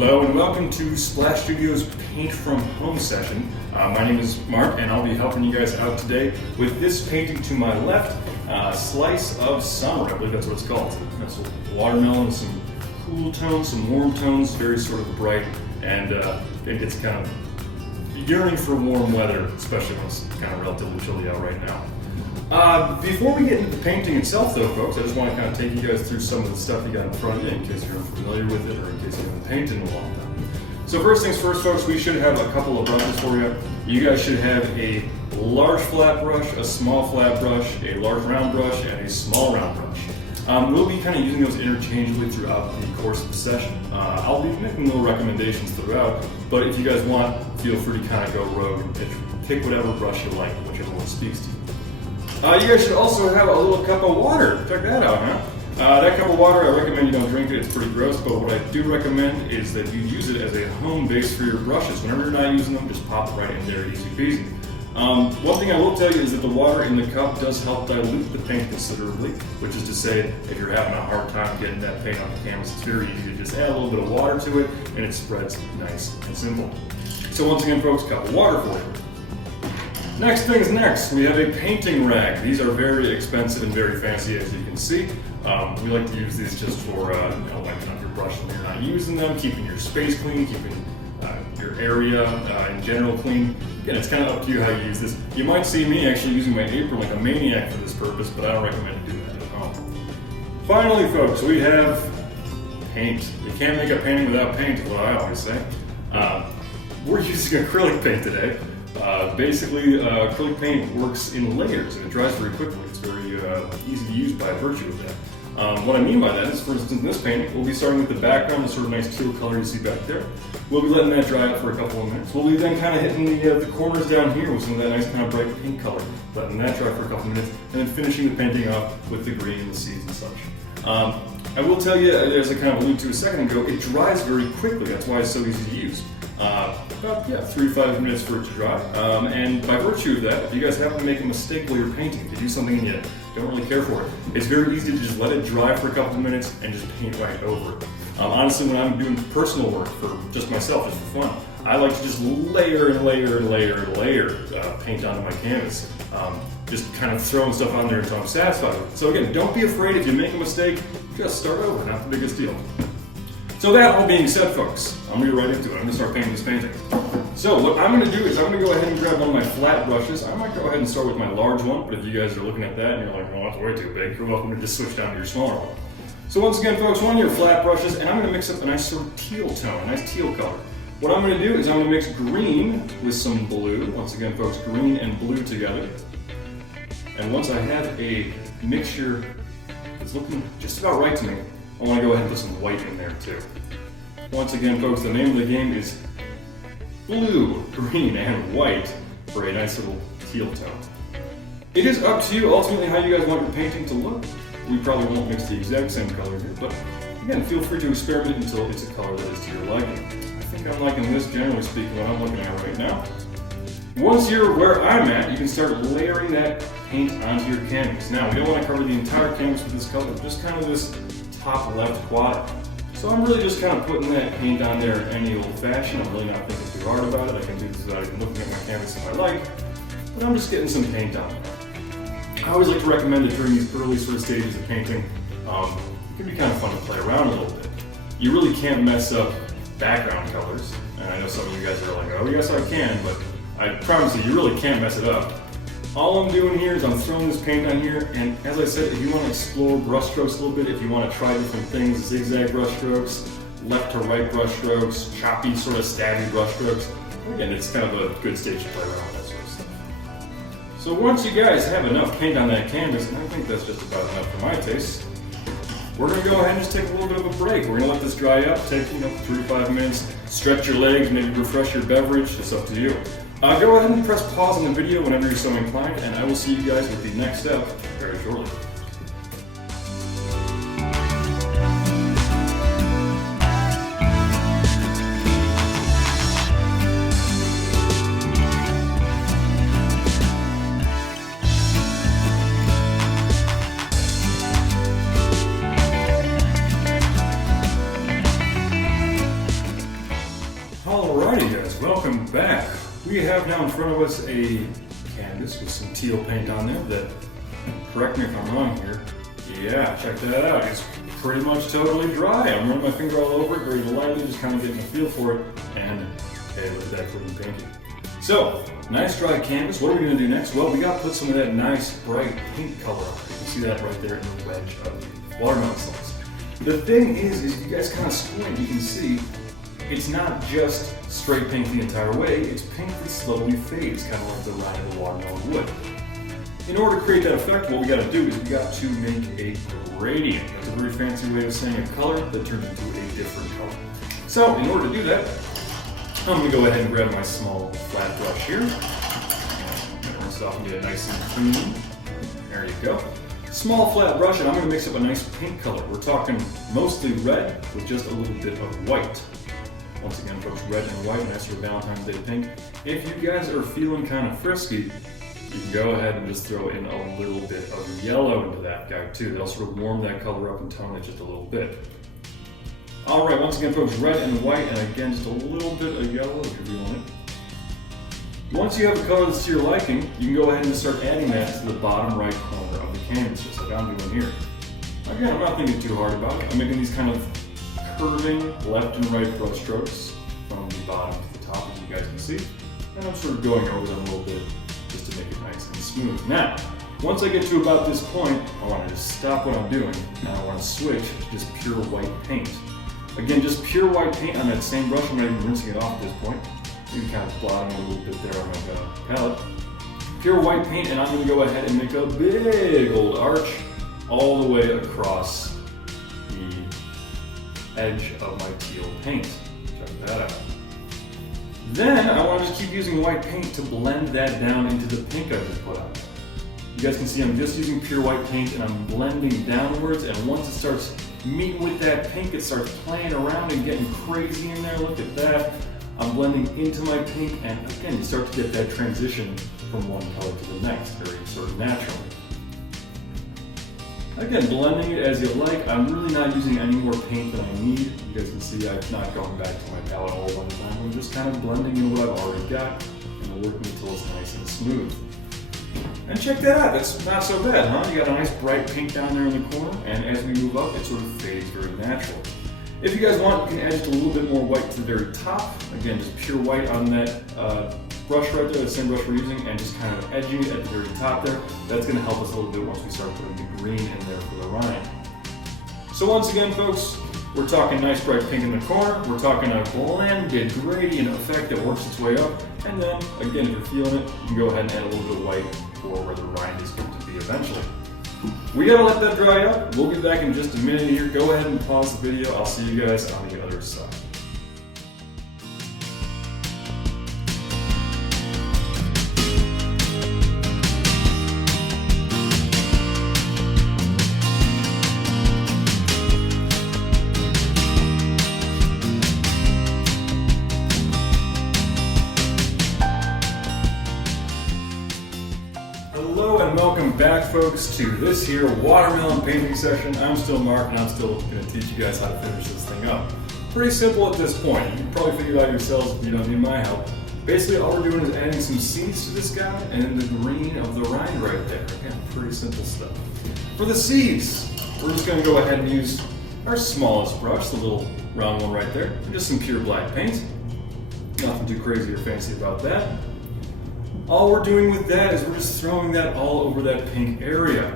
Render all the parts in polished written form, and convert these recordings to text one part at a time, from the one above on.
Hello and welcome to Splash Studio's Paint from Home session. My name is Mark and I'll be helping you guys out today with this painting to my left, Slice of Summer. I believe that's what it's called. That's a watermelon, some cool tones, some warm tones, very sort of bright, and it gets kind of yearning for warm weather, especially when it's kind of relatively chilly out right now. Before we get into the painting itself though, folks, I just want to kind of take you guys through some of the stuff you got in front of you in case you're unfamiliar with it or in case you haven't painted in a long time. So first things first, folks, we should have a couple of brushes for you. You guys should have a large flat brush, a small flat brush, a large round brush, and a small round brush. We'll be kind of using those interchangeably throughout the course of the session. I'll be making little recommendations throughout, but if you guys want, feel free to kind of go rogue and pick whatever brush you like, whichever one speaks to you. You guys should also have a little cup of water. Check that out, huh? That cup of water, I recommend you don't drink it. It's pretty gross, but what I do recommend is that you use it as a home base for your brushes. Whenever you're not using them, just pop it right in there, easy peasy. One thing I will tell you is that the water in the cup does help dilute the paint considerably, which is to say, if you're having a hard time getting that paint on the canvas, it's very easy to just add a little bit of water to it, and it spreads nice and simple. So once again, folks, cup of water for you. Next things next, we have a painting rag. These are very expensive and very fancy, as you can see. We like to use these just for wiping up your brush when you're not using them, keeping your space clean, keeping your area in general clean. Again, it's kind of up to you how you use this. You might see me actually using my apron like a maniac for this purpose, but I don't recommend you do that at home. Finally, folks, we have paint. You can't make a painting without paint, is what I always say. We're using acrylic paint today. Basically, acrylic paint works in layers and it dries very quickly. It's very easy to use by virtue of that. What I mean by that is, for instance, in this painting, we'll be starting with the background, the sort of nice teal color you see back there. We'll be letting that dry out for a couple of minutes. We'll be then kind of hitting the corners down here with some of that nice kind of bright pink color, letting that dry for a couple of minutes, and then finishing the painting off with the green and the seeds and such. I will tell you, as I kind of alluded to a second ago, it dries very quickly. That's why it's so easy to use. About 3 to 5 minutes for it to dry. And by virtue of that, if you guys happen to make a mistake while you're painting, if you do something and you don't really care for it, it's very easy to just let it dry for a couple of minutes and just paint right over it. Honestly, when I'm doing personal work for just myself, just for fun, I like to just layer and layer and layer and layer paint onto my canvas. Just kind of throwing stuff on there until I'm satisfied with it. So again, don't be afraid if you make a mistake, just start over, not the biggest deal. So that all being said, folks, I'm going to get right into it. I'm going to start painting this painting. So what I'm going to do is I'm going to go ahead and grab one of my flat brushes. I might go ahead and start with my large one, but if you guys are looking at that and you're like, oh, that's way too big, you're welcome to just switch down to your smaller one. So once again, folks, one of your flat brushes, and I'm going to mix up a nice sort of teal tone, a nice teal color. What I'm going to do is I'm going to mix green with some blue. Once again, folks, green and blue together. And once I have a mixture that's looking just about right to me, I want to go ahead and put some white in there too. Once again, folks, the name of the game is blue, green, and white for a nice little teal tone. It is up to you ultimately how you guys want your painting to look. We probably won't mix the exact same color here, but again, feel free to experiment until it's a color that is to your liking. I think I'm liking this, generally speaking, what I'm looking at right now. Once you're where I'm at, you can start layering that paint onto your canvas. Now, we don't want to cover the entire canvas with this color, just kind of this top left quadrant. So I'm really just kind of putting that paint on there in any old fashion. I'm really not thinking too hard about it. I can do this without even looking at my canvas if I like, but I'm just getting some paint on there. I always like to recommend that during these early sort of stages of painting, it can be kind of fun to play around a little bit. You really can't mess up background colors, and I know some of you guys are like, oh yes I can, but I promise you really can't mess it up. All I'm doing here is I'm throwing this paint on here, and as I said, if you want to explore brush strokes a little bit, if you want to try different things, zigzag brush strokes, left to right brush strokes, choppy sort of stabby brush strokes, again, it's kind of a good stage to play around with that sort of stuff. So once you guys have enough paint on that canvas, and I think that's just about enough for my taste, we're going to go ahead and just take a little bit of a break. We're going to let this dry up, take 3 to 5 minutes, stretch your legs, maybe refresh your beverage, it's up to you. Go ahead and press pause on the video whenever you're so inclined, and I will see you guys with the next step very shortly. we have now in front of us a canvas with some teal paint on there that, correct me if I'm wrong here, yeah, check that out. It's pretty much totally dry. I'm running my finger all over it very lightly, just kind of getting a feel for it, and hey, look at that clean painting. So, nice dry canvas. What are we going to do next? Well, we got to put some of that nice bright pink color on it. You can see that right there in the wedge of the watermelon slice. The thing is if you guys kind of squint, you can see it's not just straight pink the entire way, it's pink that slowly fades, kind of like the rind of the watermelon would. In order to create that effect, what we got to do is we got to make a gradient. That's a very fancy way of saying a color that turns into a different color. So, in order to do that, I'm going to go ahead and grab my small flat brush here. I'm going to rinse it off and get it nice and clean. There you go. Small flat brush, and I'm going to mix up a nice pink color. We're talking mostly red with just a little bit of white. Once again, folks, red and white, nice for Valentine's Day pink. If you guys are feeling kind of frisky, you can go ahead and just throw in a little bit of yellow into that guy too. That'll sort of warm that color up and tone it just a little bit. All right, once again, folks, red and white, and again, just a little bit of yellow if you want it. Once you have a color that's to your liking, you can go ahead and start adding that to the bottom right corner of the canvas, just like I'm doing here. Again, I'm not thinking too hard about it. I'm making these kind of curving left and right brush strokes from the bottom to the top, as you guys can see. And I'm sort of going over them a little bit just to make it nice and smooth. Now, once I get to about this point, I want to just stop what I'm doing, and I want to switch to just pure white paint. Again, just pure white paint on that same brush. I'm not even rinsing it off at this point. You can kind of blotting a little bit there on my palette. Pure white paint, and I'm going to go ahead and make a big old arch all the way across the edge of my teal paint. Check that out. Then I want to just keep using white paint to blend that down into the pink I just put on. You guys can see I'm just using pure white paint and I'm blending downwards, and once it starts meeting with that pink, it starts playing around and getting crazy in there. Look at that. I'm blending into my pink, and again, you start to get that transition from one color to the next, very sort of naturally. Again, blending it as you like. I'm really not using any more paint than I need. You guys can see I'm not going back to my palette all one time. I'm just kind of blending in what I've already got and working until it's nice and smooth. And check that out, that's not so bad, huh? You got a nice bright pink down there in the corner, and as we move up, it sort of fades very natural. If you guys want, you can add just a little bit more white to the very top. Again, just pure white on that brush right there, the same brush we're using, and just kind of edging it at the very top there. That's going to help us a little bit once we start putting the green in there for the rind. So once again, folks, we're talking nice bright pink in the corner. We're talking a blended gradient effect that works its way up. And then, again, if you're feeling it, you can go ahead and add a little bit of white for where the rind is going to be eventually. We gotta let that dry up. We'll get back in just a minute here. Go ahead and pause the video. I'll see you guys on the other side. Hello and welcome back, folks, to this here watermelon painting session. I'm still Mark, and I'm still going to teach you guys how to finish this thing up. Pretty simple at this point. You can probably figure it out yourselves if you don't need my help. Basically, all we're doing is adding some seeds to this guy and then the green of the rind right there. Again, pretty simple stuff. For the seeds, we're just going to go ahead and use our smallest brush, the little round one right there, and just some pure black paint. Nothing too crazy or fancy about that. All we're doing with that is we're just throwing that all over that pink area.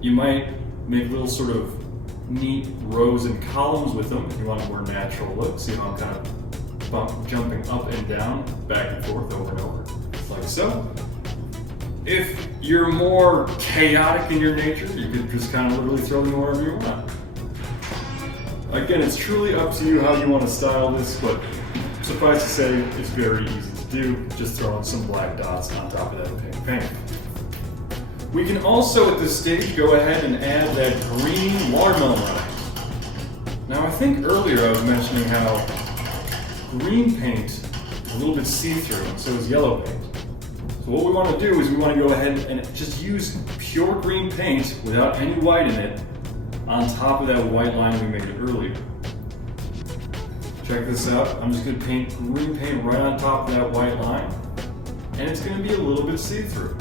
You might make little sort of neat rows and columns with them if you want a more natural look. See how I'm kind of jumping up and down, back and forth, over and over, like so. If you're more chaotic in your nature, you could just kind of literally throw them wherever you want. Again, it's truly up to you how you want to style this, but suffice to say, it's very easy to do. Just throw in some black dots on top of that pink paint. We can also, at this stage, go ahead and add that green watermelon rind. Now, I think earlier I was mentioning how green paint is a little bit see-through, and so is yellow paint. So what we want to do is we want to go ahead and just use pure green paint without any white in it on top of that white line we made earlier. Check this out. I'm just going to paint green paint right on top of that white line, and it's going to be a little bit see-through.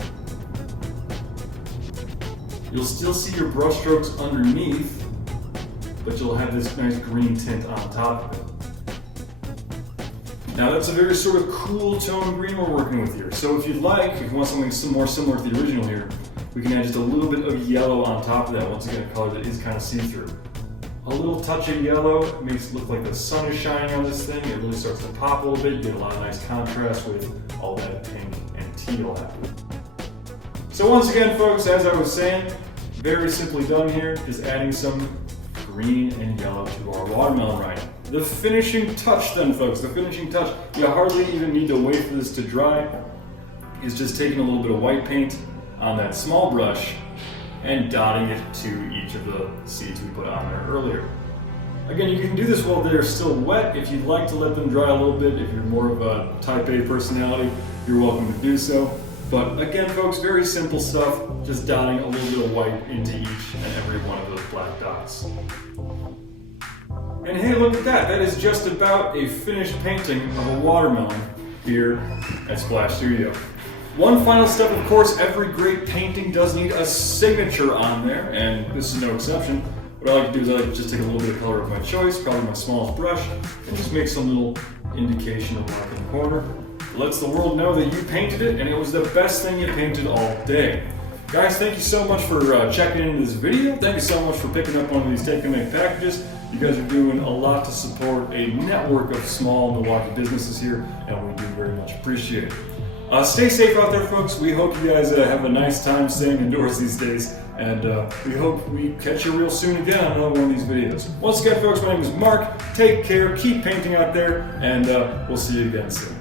You'll still see your brush strokes underneath, but you'll have this nice green tint on top of it. Now that's a very sort of cool tone green we're working with here. So if you'd like, if you want something more similar to the original here, we can add just a little bit of yellow on top of that. Once again, a color that is kind of see-through. A little touch of yellow makes it look like the sun is shining on this thing. It really starts to pop a little bit. You get a lot of nice contrast with all that pink and teal happening. So once again, folks, as I was saying, very simply done here, just adding some green and yellow to our watermelon writing. The finishing touch then, folks, the finishing touch, you hardly even need to wait for this to dry, is just taking a little bit of white paint on that small brush and dotting it to each of the seeds we put on there earlier. Again, you can do this while they're still wet. If you'd like to let them dry a little bit, if you're more of a type A personality, you're welcome to do so. But again, folks, very simple stuff, just dotting a little bit of white into each and every one of those black dots. And hey, look at that. That is just about a finished painting of a watermelon here at Splash Studio. One final step, of course, every great painting does need a signature on there, and this is no exception. What I like to do is I like to just take a little bit of color of my choice, probably my smallest brush, and just make some little indication of mark in the corner. It lets the world know that you painted it, and it was the best thing you painted all day. Guys, thank you so much for checking into this video. Thank you so much for picking up one of these Take and Make packages. You guys are doing a lot to support a network of small Milwaukee businesses here, and we do very much appreciate it. Stay safe out there, folks. We hope you guys have a nice time staying indoors these days, and we hope we catch you real soon again on another one of these videos. Once again, folks, my name is Mark. Take care, keep painting out there, and we'll see you again soon.